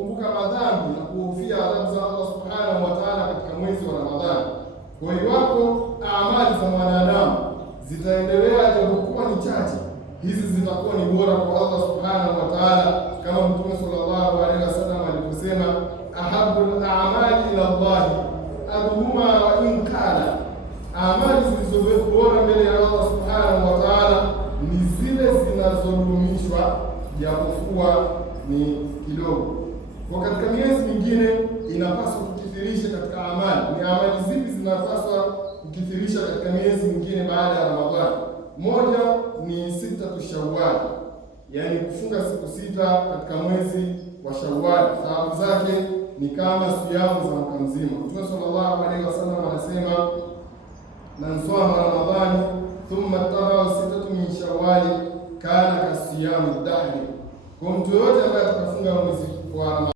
kukumbuka madhambi na kuhofia adhabu za Allah subhanahu wa ta'ala katika mwezi wa Ramadhani. Kwa hiyo wako amali za mwanadamu zitaendelea japokuwa ni chache, hizi zitakuwa ni bora kwa Allah subhanahu wa ta'ala, kama Mtume sallallahu alaihi wasallam aliposema, ahabul a'mali ila Allah adhuma wa in kana, amali zilizo bora mbele ya Allah subhanahu wa ta'ala ni zile zinazodumishwa japokuwa ni kidogo. Kwa katika miezi mingine inapaswa kukithirisha katika amali. Ni amali zipi zinapaswa kukithirisha katika miezi mingine baada ya Ramadhani? Moja ni sitatu Shawwal, yaani kufunga siku 6 katika mwezi wa Shawwal. Thawabu zake ni kama siyamu za mwaka mzima. Mtume sallallahu alaihi wasallam anasema, man sama Ramadhani thumma taba'a sitatu min Shawwal kana kasiyamu dahri. Kwa mtu yote ambaye atakafunga mwezi wa Ramadhani